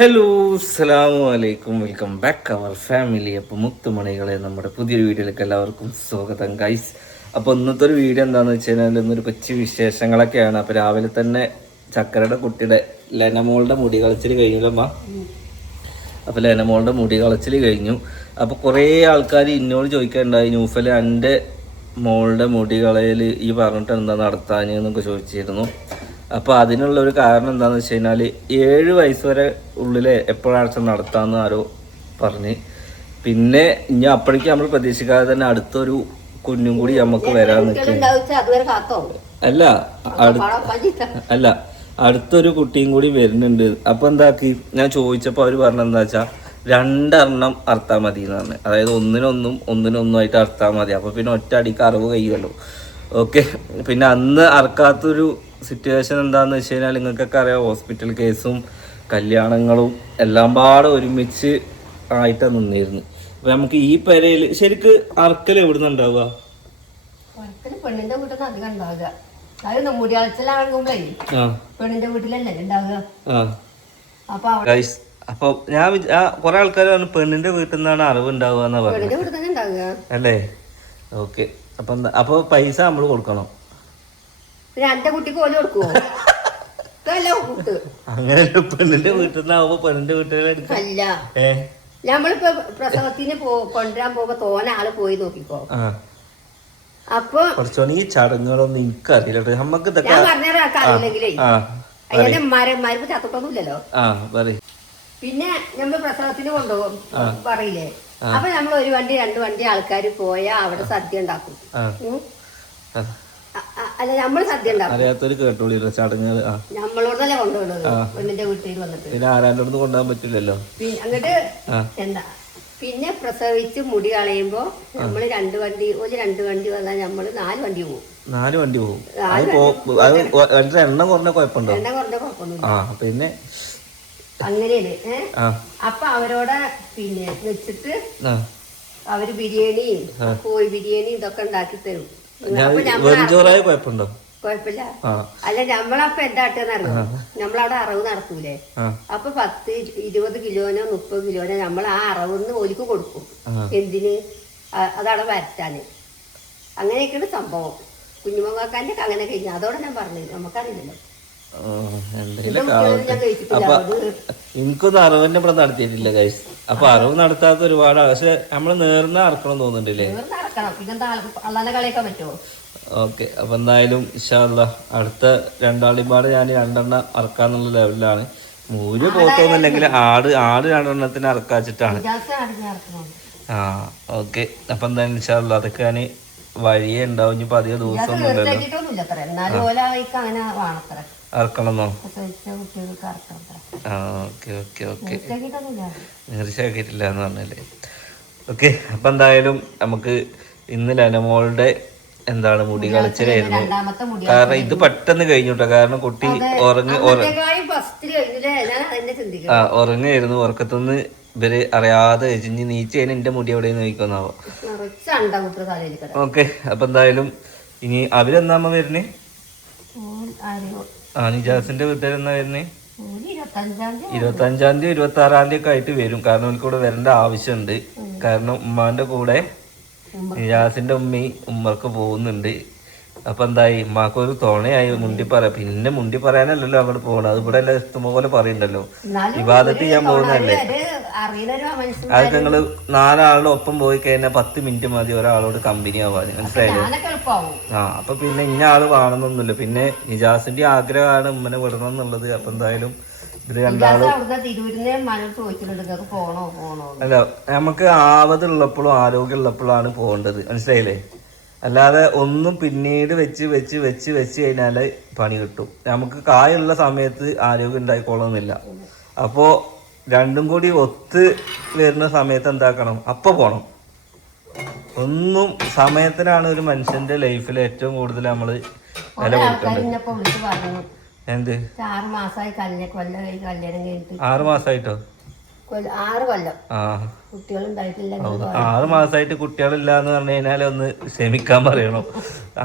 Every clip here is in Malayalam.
ഹലോ അസ്സലാമു അലൈക്കും. വെൽക്കം ബാക്ക് അവർ ഫാമിലി അപ്പോൾ മുത്തുമണികളെ നമ്മുടെ പുതിയൊരു വീഡിയോയിലേക്ക് എല്ലാവർക്കും സ്വാഗതം ഗൈസ് അപ്പോൾ ഇന്നത്തെ ഒരു വീഡിയോ എന്താണെന്ന് വെച്ച് കഴിഞ്ഞാൽ ഇന്നൊരു കൊച്ചു വിശേഷങ്ങളൊക്കെയാണ്. അപ്പോൾ രാവിലെ തന്നെ ചക്കരയുടെ കുട്ടിയുടെ ലെനമോളുടെ മുടി കളച്ചിൽ കഴിഞ്ഞില്ലമ്മ അപ്പോൾ ലെനമോളുടെ മുടി കളച്ചിൽ കഴിഞ്ഞു. അപ്പോൾ കുറേ ആൾക്കാർ ഇന്നോട് ചോദിക്കാനുണ്ടായി ന്യൂഫല എന്റെ മോളുടെ മുടി കളയൽ ഈ പറഞ്ഞിട്ട് എന്താ നടത്താൻ എന്നൊക്കെ ചോദിച്ചിരുന്നു. അപ്പോൾ അതിനുള്ള ഒരു കാരണം എന്താണെന്ന് വെച്ച് കഴിഞ്ഞാൽ ഏഴ് വയസ്സ് വരെ ഉള്ളിൽ എപ്പോഴാഴ്ച നടത്താമെന്ന് ആരോ പറഞ്ഞ്. പിന്നെ ഇനി അപ്പോഴേക്കും നമ്മൾ പ്രതീക്ഷിക്കാതെ തന്നെ അടുത്തൊരു കുഞ്ഞും കൂടി നമുക്ക് വരാൻ നിൽക്കും അല്ല അല്ല അടുത്തൊരു കുട്ടിയും കൂടി വരുന്നുണ്ട്. അപ്പൊ എന്താക്കി? ഞാൻ ചോദിച്ചപ്പോ അവർ പറഞ്ഞ എന്താ വെച്ചാ രണ്ടെണ്ണം അർത്താ മതി എന്ന് പറഞ്ഞു. അതായത് ഒന്നിനൊന്നും ഒന്നിനൊന്നും ആയിട്ട് അറുത്താൽ മതി. അപ്പൊ പിന്നെ ഒറ്റ അടിക്ക് അറിവ് കഴിയുമല്ലോ. ഓക്കെ. പിന്നെ അന്ന് അറക്കാത്തൊരു സിറ്റുവേഷൻ എന്താണെന്ന് വെച്ച് കഴിഞ്ഞാൽ നിങ്ങൾക്കൊക്കെ അറിയാം ഹോസ്പിറ്റൽ കേസും കല്യാണങ്ങളും എല്ലാം പാടെ ഒരുമിച്ച് ആയിട്ടാണ് നിന്നിരുന്നു അപ്പൊ നമുക്ക് ഈ പെരയിൽ ശരിക്ക് അറക്കൽ എവിടെ നിന്നുണ്ടാവുക പെണ്ണിന്റെ വീട്ടിൽ നിന്ന് അധികം ഉണ്ടാവുക അത് പെണ്ണിന്റെ വീട്ടിലല്ലേ ഉണ്ടാവുക? അപ്പൊ ഞാൻ കൊറേ ആൾക്കാർ പറഞ്ഞു പെണ്ണിന്റെ വീട്ടിൽ നിന്നാണ് അറിവ് ഉണ്ടാവുക എന്നാ പറഞ്ഞത്. അല്ലേ? ഓക്കെ അപ്പൊ അപ്പൊ പൈസ നമ്മൾ കൊടുക്കണം. പിന്നെ എന്റെ കുട്ടിക്ക് ഓൽ കൊടുക്കുവോ? ഇതല്ല കൂട്ട്. അങ്ങനെ പെണ്ണിന്റെ വീട്ടിൽ നിന്നാവുമ്പോ പെണ്ണിന്റെ വീട്ടിൽ അല്ല. ഏ? നമ്മളിപ്പോ പ്രസവത്തിന് പോ കൊണ്ടുവരാൻ പോകുമ്പോ തോന ആൾ പോയി നോക്കിക്കോ. അപ്പൊ കുറച്ചോണി ഈ ചടങ്ങുകളൊന്നും എനിക്കറിയില്ല അറിയില്ല നമുക്ക് ഇതൊക്കെ ഞാൻ പറഞ്ഞ അറിയില്ലെങ്കിലേ അതിന്റെ മര മരുന്ന് ചത്തിട്ടൊന്നുമില്ലല്ലോ. പിന്നെ നമ്മൾ പ്രസവത്തിന് കൊണ്ടുപോകും പറയില്ലേ? അപ്പൊ നമ്മൾ ഒരു വണ്ടി രണ്ട് വണ്ടി ആൾക്കാർ പോയാ അവിടെ സദ്യ ഉണ്ടാക്കും. അല്ല നമ്മൾ സദ്യ അറിയാത്തൊരു കേട്ടോളിട്ടോ ചടങ്ങുകൾ നമ്മളോടല്ലേ കൊണ്ടുപോകുന്നത് പെണ്ണിന്റെ വീട്ടിൽ വന്നിട്ട്. പിന്നെ ആരാന്റെ അടുത്ത് കൊണ്ടുപോകാൻ പറ്റില്ലല്ലോ. പിന്നെ അങ്ങോട്ട് എന്താ പിന്നെ പ്രസവിച്ച് മുടി കളയുമ്പോ നമ്മൾ രണ്ട് വണ്ടി ഒരു രണ്ട് വണ്ടി വന്നാൽ നമ്മൾ നാല് വണ്ടി പോകും നാല് വണ്ടി പോകും എണ്ണം കുറഞ്ഞ കുഴപ്പമുണ്ടോ? എണ്ണ കുറഞ്ഞ കുഴപ്പമൊന്നും പിന്നെ? അങ്ങനെയാണ് അപ്പൊ അവരോടെ പിന്നെ വെച്ചിട്ട് അവർ ബിരിയാണിയും കോഴി ബിരിയാണിയും ഇതൊക്കെ ഉണ്ടാക്കി തരും. ഞാൻ നമ്മൾ വെറുംചോറായ കുഴപ്പമുണ്ടോ? കുഴപ്പമില്ല. അല്ല നമ്മളപ്പോ എന്താ അറിയോ? നമ്മളവിടെ അറവ് നടത്തൂലേ ആ. അപ്പൊ പത്ത് ഇരുപത് കിലോനോ മുപ്പത് കിലോനോ നമ്മൾ ആ അറവെന്ന് ഒലിക്ക് കൊടുക്കും. എന്തിന്? അതവിടെ വരച്ചാൽ അങ്ങനെയൊക്കെയാണ് സംഭവം. കുഞ്ഞുമങ്ങാക്കാന്റെ അങ്ങനെ കഴിഞ്ഞു. അതോടെ ഞാൻ പറഞ്ഞു നമുക്കറിയില്ലല്ലോ. അപ്പൊ എനിക്കൊന്നും അറിവിന്റെ ഇവിടെ നടത്തിയിട്ടില്ല ഗൈസ് അപ്പൊ അറിവ് നടത്താത്ത ഒരുപാട് പക്ഷെ നമ്മൾ നേർന്ന അറക്കണം തോന്നുന്നുണ്ടല്ലേ? ഓക്കെ അപ്പൊ എന്തായാലും ഇഷാല്ല അടുത്ത രണ്ടാളിപ്പാട് ഞാൻ രണ്ടെണ്ണം അറക്കാന്നുള്ള ലെവലിലാണ്. മൂര് പോത്തോന്നില്ലെങ്കിൽ ആട് ആട് രണ്ടെണ്ണത്തിന് അറക്കാച്ചിട്ടാണ്. ആ ഓക്കെ. അപ്പൊ എന്തായാലും ഇഷാല്ല അതൊക്കെ ഞാൻ വഴിയേ ഉണ്ടാവും. ഇനി അധികം ദിവസം ഒന്നും അറക്കണമെന്നോ ആ ഓക്കെ ഓക്കെ ഓക്കെ. നേർച്ചയാക്കിയിട്ടില്ല എന്ന് പറഞ്ഞല്ലേ. ഓക്കെ അപ്പൊ എന്തായാലും നമുക്ക് ഇന്ന് ലനമോളുടെ എന്താണ് മുടി കളിച്ചിലായിരുന്നു കാരണം ഇത് പെട്ടെന്ന് കഴിഞ്ഞു കേട്ടോ കാരണം കുട്ടി ഉറങ്ങി ആ ഉറങ്ങായിരുന്നു. ഉറക്കത്തുനിന്ന് ഇവർ അറിയാതെ എജിഞ്ഞ് നീച്ച് എന്റെ മുടി എവിടെ കിട ഓക്കെ അപ്പൊ എന്തായാലും ഇനി അവരെന്നാമ്മ വരുന്നേ? ആരും? ആ നിജാസിന്റെ എന്നാ വരുന്നേ? ഇരുപത്തി അഞ്ചാം തീയതി ഇരുപത്തി ആറാം തീയതി ഒക്കെ ആയിട്ട് വരും. കാരണം അവർക്ക് ഇവിടെ വരേണ്ട ആവശ്യമുണ്ട്. കാരണം ഉമ്മാന്റെ കൂടെ നിജാസിന്റെ ഉമ്മി ഉമ്മർക്ക് പോകുന്നുണ്ട്. അപ്പൊ എന്തായി? ഉമ്മാക്ക് തോണയായി. തുണയായി മുണ്ടി പറയാം. പിന്നെ മുണ്ടി പറയാനല്ലല്ലോ അവിടെ പോകണം അത് ഇവിടെ എല്ലാം ഇഷ്ടംപോലെ പറയണ്ടല്ലോ. എന്നാലും വിവാദത്തിൽ ഞാൻ പോകുന്നതല്ലേ? ഒരു നിങ്ങൾ നാലാളുടെ ഒപ്പം പോയി കഴിഞ്ഞാൽ പത്ത് മിനിറ്റ് മതി ഒരാളോട് കമ്പനി ആവാൻ മനസ്സിലായില്ലേ? ആ അപ്പൊ പിന്നെ ഇന്ന ആൾ വേണമെന്നൊന്നുമില്ല പിന്നെ നിജാസിന്റെ ആഗ്രഹമാണ് ഉമ്മനെ വിടണം എന്നുള്ളത് അപ്പൊ എന്തായാലും ഇത് രണ്ടാൾ. അല്ല നമുക്ക് ആവതുള്ളപ്പോഴും ആരോഗ്യം ഉള്ളപ്പോഴാണ് പോകേണ്ടത്. മനസ്സിലായില്ലേ? അല്ലാതെ ഒന്നും പിന്നീട് വെച്ച് വെച്ച് വെച്ച് വെച്ച് കഴിഞ്ഞാൽ പണി കിട്ടും. നമുക്ക് കായുള്ള സമയത്ത് ആരോഗ്യം ഉണ്ടായിക്കോളണമെന്നില്ല. അപ്പോ രണ്ടും കൂടി ഒത്ത് വരുന്ന സമയത്ത് എന്താക്കണം? അപ്പൊ പോകണം ഒന്നും സമയത്തിനാണ് ഒരു മനുഷ്യന്റെ ലൈഫിൽ ഏറ്റവും കൂടുതൽ നമ്മൾ വില കൊടുക്കുന്നത് കൊടുക്കേണ്ടത് എന്ത്? ആറ് മാസമായി കല്യാണം കഴിഞ്ഞിട്ട്. ആറ് മാസമായിട്ടോ ആറ് കൊല്ലം. ആറ് മാസമായിട്ട് കുട്ടികളില്ല എന്ന് പറഞ്ഞു കഴിഞ്ഞാൽ ഒന്ന് ക്ഷമിക്കാൻ പറയണം.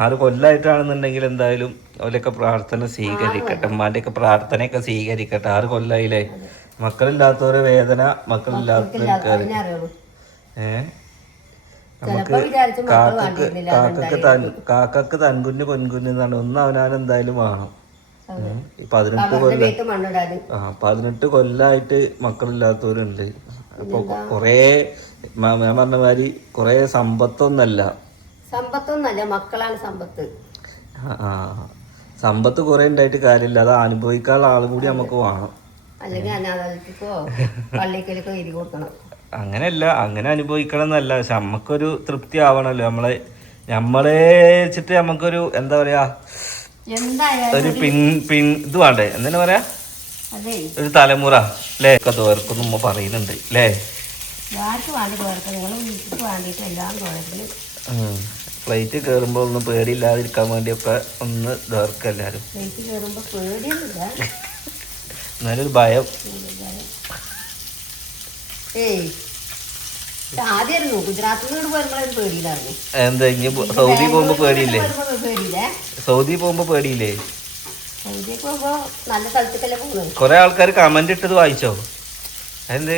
ആറ് കൊല്ലായിട്ടാണെന്നുണ്ടെങ്കിൽ എന്തായാലും അവരൊക്കെ പ്രാർത്ഥന സ്വീകരിക്കട്ടെ ഉമ്മാന്റെ ഒക്കെ പ്രാർത്ഥനയൊക്കെ സ്വീകരിക്കട്ടെ. ആറ് കൊല്ലായില്ലേ? മക്കളില്ലാത്തവരെ വേദന മക്കളില്ലാത്തവർക്ക് മക്കൾ കാക്കക്ക് കാക്കക്ക് തൻ കാക്കക്ക് തൻകുഞ്ഞ് പൊൻകുഞ്ഞ് എന്നാണ്. ഒന്ന് അവനാൻ എന്തായാലും വേണം. പതിനെട്ട് കൊല്ലം ആ പതിനെട്ട് കൊല്ലായിട്ട് മക്കളില്ലാത്തവരുണ്ട്. അപ്പൊ കൊറേ ഞാൻ പറഞ്ഞ മാതിരി കൊറേ സമ്പത്തൊന്നല്ല. സമ്പത്തൊന്നല്ല. മക്കളാണ് സമ്പത്ത്. ആ, ആ. സമ്പത്ത് കുറെ ഉണ്ടായിട്ട് കാര്യമില്ല. അത് അനുഭവിക്കാനുള്ള ആളും കൂടി നമുക്ക് വേണം. അല്ലെങ്കിൽ അനാഥാലയത്തിക്കോ പള്ളിക്കലേക്കോ എഴുതി കൊടുക്കണം. അങ്ങനെയല്ല അങ്ങനെ അനുഭവിക്കണം എന്നല്ല പക്ഷെ നമുക്കൊരു തൃപ്തി ആവണല്ലോ നമ്മളെ നമ്മളെ വെച്ചിട്ട് നമുക്കൊരു എന്താ പറയാ ഒരു പിൻ പിൻ ഇത് വേണ്ടേ? എന്തിനാ പറയാ? ഒരു തലമുറ അല്ലേ ഒക്കെ തോർക്കുന്നു ഉമ്മ പറയുന്നുണ്ട് അല്ലേ ഫ്ലൈറ്റ് കേറുമ്പോ ഒന്നും പേടിയില്ലാതിരിക്കാൻ വേണ്ടിയൊക്കെ ഒന്ന് ദോർക്കും ഒരു ഭയം. ഏയ് ആദ്യമായിരുന്നു ഗുജറാത്തിൽ നിന്ന് വരുമ്പോഴൊരു പേടിയിലായിരുന്നു. എന്താ ഇനി സൗദി പോകുമ്പോ പേടിയില്ലേ? സൗദി പോകുമ്പോ പേടിയില്ലേ? നല്ല സ്ഥലത്തേക്കല്ലേ പോകുന്നത്? കുറെ ആൾക്കാർ കമന്റ് ഇട്ടത് വായിച്ചോ? എന്ത്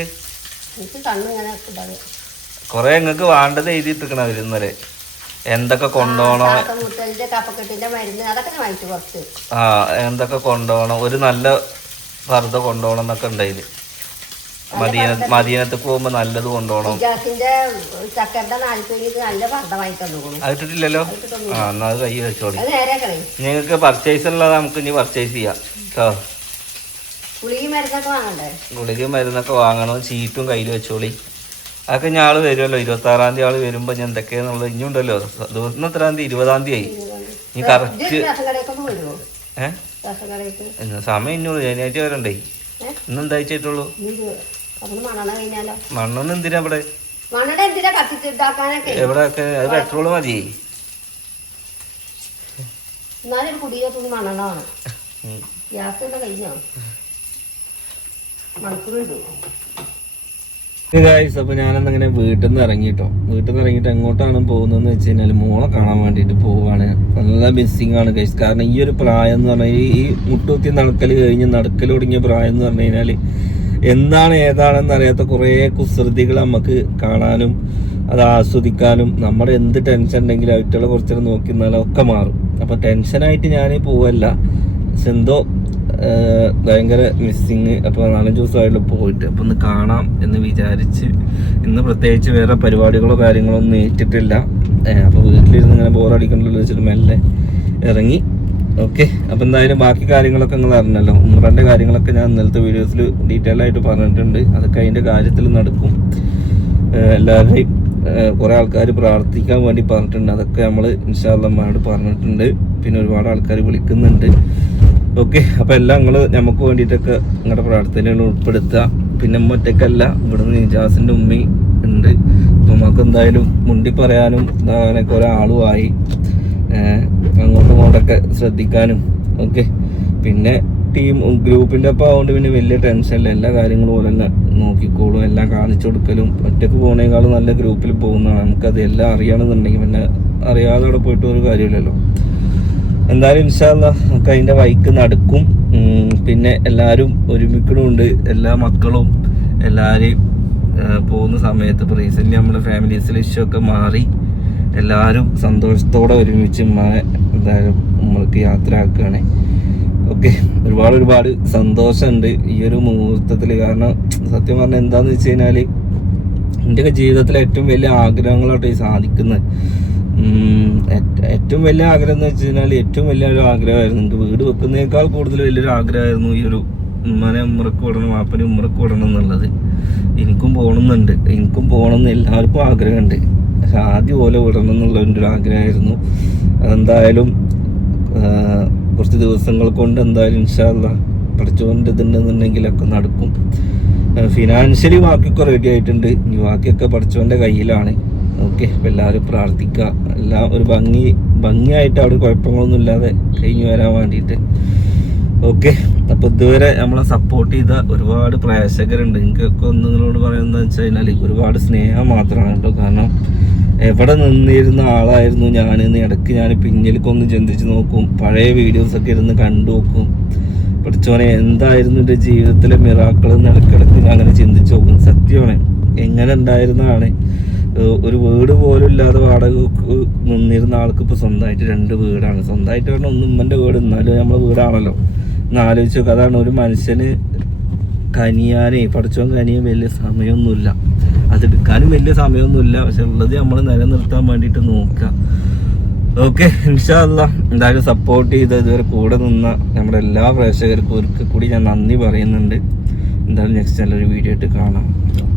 കൊറേ നിങ്ങക്ക് വേണ്ടത് എഴുതിട്ടിരിക്കണ അവർ ഇന്നലെ. എന്തൊക്കെ കൊണ്ടുപോകണം ആ എന്തൊക്കെ കൊണ്ടുപോകണം ഒരു നല്ല ഫർദ കൊണ്ടുപോകണം എന്നൊക്കെ ഉണ്ടായിൽ മദീന മദീനത്തേക്ക് പോകുമ്പോ നല്ലത് കൊണ്ടുപോകണം. ഇജാസിന്റെ ചക്കരുടെ നല്ല തന്നു ആ എന്നാ അത് കൈ വെച്ചോളി. നിങ്ങൾക്ക് പർച്ചേസ് ഉള്ളത് നമുക്ക് ഇനി പർച്ചേസ് ചെയ്യാം. കേട്ടോ പുളിയും മരുന്നൊക്കെ വാങ്ങണം. ചീറ്റും കയ്യിൽ വെച്ചോളി. അതൊക്കെ ഞാൻ ആൾ വരുമല്ലോ. ഇരുപത്തി ആറാം തീയതി ആൾ വരുമ്പോ ഞാൻ എന്തൊക്കെയാന്നുള്ളത് ഇനി ഉണ്ടല്ലോ ദിവസം എത്രാം തീയതി? ഇരുപതാം തീയതി ആയി. ഇനി കറക്റ്റ് ഏഹ് സമയം ഇന്നോളൂ ശനിയാഴ്ച വരണ്ടേ? ഇന്ന് എന്താ ഇത് അതൊന്ന് മണണ കഴിഞ്ഞാലോ? മണ്ണൊന്നും എന്തിനാ ഇവിടെ? എവിടെയൊക്കെ? അത് പെട്രോൾ മതി. ഗ്യാസ് കഴിഞ്ഞോ? മണിക്കൂറുണ്ടോ ഗായ്സ് അപ്പൊ ഇങ്ങനെ വീട്ടിൽ നിന്ന് ഇറങ്ങിട്ടോ. വീട്ടിൽ നിന്ന് ഇറങ്ങിയിട്ട് എങ്ങോട്ടാണ് പോകുന്നതെന്ന് വെച്ച് കഴിഞ്ഞാൽ മോളെ കാണാൻ വേണ്ടിയിട്ട് പോവാണ്. നല്ല മിസ്സിങ് ആണ് ഗൈസ് കാരണം ഈ ഒരു പ്രായം എന്ന് പറഞ്ഞാൽ ഈ മുട്ടുകുത്തി നടക്കൽ കഴിഞ്ഞ് നടക്കൽ തുടങ്ങിയ പ്രായം എന്ന് പറഞ്ഞു കഴിഞ്ഞാൽ എന്താണ് ഏതാണെന്ന് അറിയാത്ത കുറേ കുസൃതികൾ നമുക്ക് കാണാനും അത് ആസ്വദിക്കാനും നമ്മുടെ എന്ത് ടെൻഷൻ ഉണ്ടെങ്കിലും അവറ്റുള്ള കുറച്ചേരം നോക്കി നിന്നാലും ഒക്കെ മാറും. അപ്പൊ ടെൻഷനായിട്ട് ഞാൻ പോവല്ല. എന്തോ ഭയങ്കര മിസ്സിങ് അപ്പോൾ നാലഞ്ച് ദിവസമായിട്ട് പോയിട്ട്. അപ്പോൾ ഒന്ന് കാണാം എന്ന് വിചാരിച്ച് ഇന്ന് പ്രത്യേകിച്ച് വേറെ പരിപാടികളോ കാര്യങ്ങളോ ഒന്നും ഏറ്റിട്ടില്ല. അപ്പോൾ വീട്ടിലിരുന്ന് ഇങ്ങനെ ബോറടിക്കണ്ടല്ലോ വെച്ചിട്ട് മെല്ലെ ഇറങ്ങി. ഓക്കെ അപ്പോൾ എന്തായാലും ബാക്കി കാര്യങ്ങളൊക്കെ നിങ്ങൾ അറിഞ്ഞല്ലോ. ഉമ്രന്റെ കാര്യങ്ങളൊക്കെ ഞാൻ ഇന്നലത്തെ വീഡിയോസിൽ ഡീറ്റെയിൽ ആയിട്ട് പറഞ്ഞിട്ടുണ്ട്. അതൊക്കെ അതിന്റെ കാര്യത്തിൽ നടക്കും. എല്ലാവരുടെയും കുറേ ആൾക്കാർ പ്രാർത്ഥിക്കാൻ വേണ്ടി പറഞ്ഞിട്ടുണ്ട്. അതൊക്കെ നമ്മൾ ഇൻഷാല്ലമ്മയോട് പറഞ്ഞിട്ടുണ്ട്. പിന്നെ ഒരുപാട് ആൾക്കാർ വിളിക്കുന്നുണ്ട്. ഓക്കെ അപ്പോൾ എല്ലാം നിങ്ങൾ നമുക്ക് വേണ്ടിട്ടൊക്കെ നിങ്ങളുടെ പ്രാർത്ഥനകൾ ഉൾപ്പെടുത്തുക. പിന്നെ ഉമ്മ ഒറ്റയ്ക്കല്ല ഇവിടുന്ന് നിജാസിന്റെ ഉമ്മയും ഉണ്ട്. നമുക്ക് എന്തായാലും മുണ്ടി പറയാനും ഇതാകാനൊക്കെ ഒരാളുമായി ആയി അങ്ങോട്ടും ഇങ്ങോട്ടൊക്കെ ശ്രദ്ധിക്കാനും. ഓക്കെ പിന്നെ ടീം ഗ്രൂപ്പിന്റെ ഒപ്പം ആയതുകൊണ്ട് പിന്നെ വലിയ ടെൻഷനില്ല എല്ലാ കാര്യങ്ങളും പോലെ തന്നെ നോക്കിക്കോളും എല്ലാം കാണിച്ചു കൊടുക്കലും. ഒറ്റയ്ക്ക് പോകുന്നതിനേക്കാളും നല്ല ഗ്രൂപ്പിൽ പോകുന്നതാണ്. നമുക്കത് എല്ലാം അറിയണമെന്നുണ്ടെങ്കിൽ പിന്നെ അറിയാതെ അവിടെ പോയിട്ട് ഒരു കാര്യമില്ലല്ലോ. എന്തായാലും ഇൻഷാല്ല നമുക്ക് അതിന്റെ വൈക്ക് നടക്കും. പിന്നെ എല്ലാവരും ഒരുമിക്കണമുണ്ട് എല്ലാ മക്കളും എല്ലാവരെയും പോകുന്ന സമയത്ത് ഇപ്പോൾ റീസെന്റ് നമ്മുടെ ഫാമിലീസിൽ ഇഷ്യൂ ഒക്കെ മാറി. എല്ലാവരും സന്തോഷത്തോടെ ഒരുമിച്ച് എന്തായാലും നമ്മൾക്ക് യാത്ര ആക്കുകയാണ് ഓക്കെ ഒരുപാട് ഒരുപാട് സന്തോഷമുണ്ട് ഈ ഒരു മുഹൂർത്തത്തിൽ. കാരണം സത്യം പറഞ്ഞാൽ എന്താണെന്ന് വെച്ച് കഴിഞ്ഞാൽ എന്റെയൊക്കെ ജീവിതത്തിലെ ഏറ്റവും വലിയ ആഗ്രഹങ്ങളായിട്ട് സാധിക്കുന്നത്. ഏറ്റവും വലിയ ആഗ്രഹം എന്ന് വെച്ച് കഴിഞ്ഞാൽ ഏറ്റവും വലിയ ഒരു ആഗ്രഹമായിരുന്നു. എനിക്ക് വീട് വെക്കുന്നേക്കാൾ കൂടുതൽ വലിയൊരു ആഗ്രഹമായിരുന്നു ഈ ഒരു ഉമ്മനെ ഉമ്മറക്ക് വിടണം വാപ്പനെ ഉമ്മറക്ക് വിടണം എന്നുള്ളത്. എനിക്കും പോകണമെന്നുണ്ട് എനിക്കും പോകണം എന്ന് എല്ലാവർക്കും ആഗ്രഹമുണ്ട്. പക്ഷെ ആദ്യം ഓല വിടണം എന്നുള്ള എന്റെ ഒരു ആഗ്രഹമായിരുന്നു. അതെന്തായാലും കുറച്ച് ദിവസങ്ങൾ കൊണ്ട് എന്തായാലും ഇൻഷാല്ല പഠിച്ചുകൊണ്ട് ഇതുണ്ടെന്നുണ്ടെങ്കിലൊക്കെ നടക്കും ഫിനാൻഷ്യലി ബാക്കിയൊക്കെ റെഡി ആയിട്ടുണ്ട്. ഇനി ബാക്കിയൊക്കെ പഠിച്ചവന്റെ കയ്യിലാണ്. ഓക്കെ അപ്പം എല്ലാവരും പ്രാർത്ഥിക്കുക എല്ലാം ഒരു ഭംഗി ഭംഗിയായിട്ട് അവിടെ കുഴപ്പങ്ങളൊന്നും ഇല്ലാതെ കഴിഞ്ഞു വരാൻ വേണ്ടിയിട്ട്. ഓക്കെ അപ്പോൾ ഇതുവരെ നമ്മളെ സപ്പോർട്ട് ചെയ്ത ഒരുപാട് പ്രേക്ഷകരുണ്ട്. എനിക്കൊക്കെ ഒന്ന് നിങ്ങളോട് പറയുന്നത് വെച്ച് കഴിഞ്ഞാൽ ഒരുപാട് സ്നേഹം മാത്രമാണ് കേട്ടോ. കാരണം എവിടെ നിന്നിരുന്ന ആളായിരുന്നു ഞാനെന്ന് ഇടയ്ക്ക് ഞാൻ പിന്നിലേക്കൊന്ന് ചിന്തിച്ച് നോക്കും. പഴയ വീഡിയോസൊക്കെ ഇരുന്ന് കണ്ടു നോക്കും. പഠിച്ചോനെ എന്തായിരുന്നു എന്റെ ജീവിതത്തിലെ മിറാക്കൾ ഇടയ്ക്കിടയ്ക്ക് ഞാൻ അങ്ങനെ ചിന്തിച്ച് നോക്കും. സത്യമാണ്. എങ്ങനെ ഉണ്ടായിരുന്നതാണ് ഒരു വീട് പോലും ഇല്ലാതെ വാടക നിന്നിരുന്ന ആൾക്ക് ഇപ്പോൾ സ്വന്തമായിട്ട് രണ്ട് വീടാണ്. സ്വന്തമായിട്ട് പറഞ്ഞാൽ ഒന്നും ഉമ്മന്റെ വീട് എന്നാലും നമ്മളെ വീടാണല്ലോ. എന്ന് ആലോചിച്ച് നോക്കുക അതാണ് ഒരു മനുഷ്യന് കനിയാനേ പഠിച്ചോൻ കനിയാൻ വലിയ സമയമൊന്നുമില്ല അതെടുക്കാനും വലിയ സമയമൊന്നുമില്ല പക്ഷെ ഉള്ളത് നമ്മൾ നിലനിർത്താൻ വേണ്ടിയിട്ട് നോക്കുക. ഓക്കെ ഇൻഷാല്ല എന്തായാലും സപ്പോർട്ട് ചെയ്ത് ഇതുവരെ കൂടെ നിന്ന നമ്മുടെ എല്ലാ പ്രേക്ഷകർക്കും ഒരിക്കൽ കൂടി ഞാൻ നന്ദി പറയുന്നുണ്ട്. എന്തായാലും നെക്സ്റ്റ് നല്ലൊരു വീഡിയോ ആയിട്ട് കാണാം.